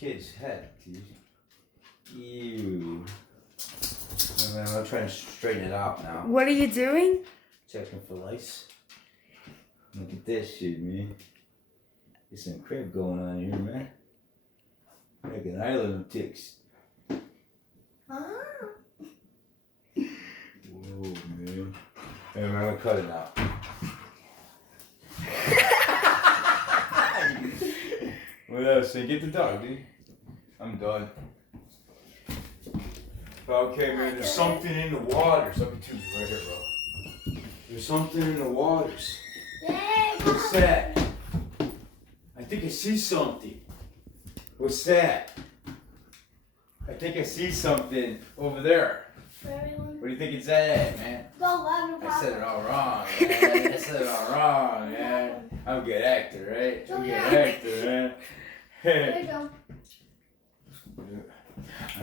kid's head, dude. Ew. I'm trying to straighten it out now. What are you doing? Checking for lice. Look at this shit, man. There's some crap going on here, man. Like an island of ticks. Whoa, man. Hey, man, I'm gonna cut it out. What else? Say, get the dog, dude. I'm done. Okay, man, there's something in the waters. Let me tell you right here, bro. There's something in the waters. What's that? I think I see something. What's that? I think I see something over there. What do you think it's at, man? I said it all wrong, man. I said it all wrong, man. I'm a good actor, right? I'm a good actor, man. There you go. I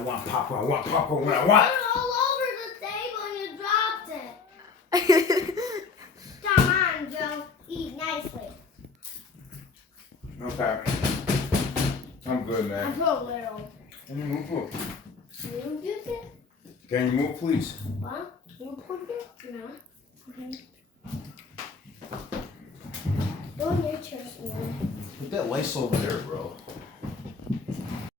want popcorn. I want popcorn when I want. It's all over the table and you dropped it. Come on, Joe. Eat nicely. Okay. I'm good, I man. put a little. Can you move, please? You did it? Can you move, please? What? You put it? No. Okay. Go in your chair, Steven. Put that lice over there, bro.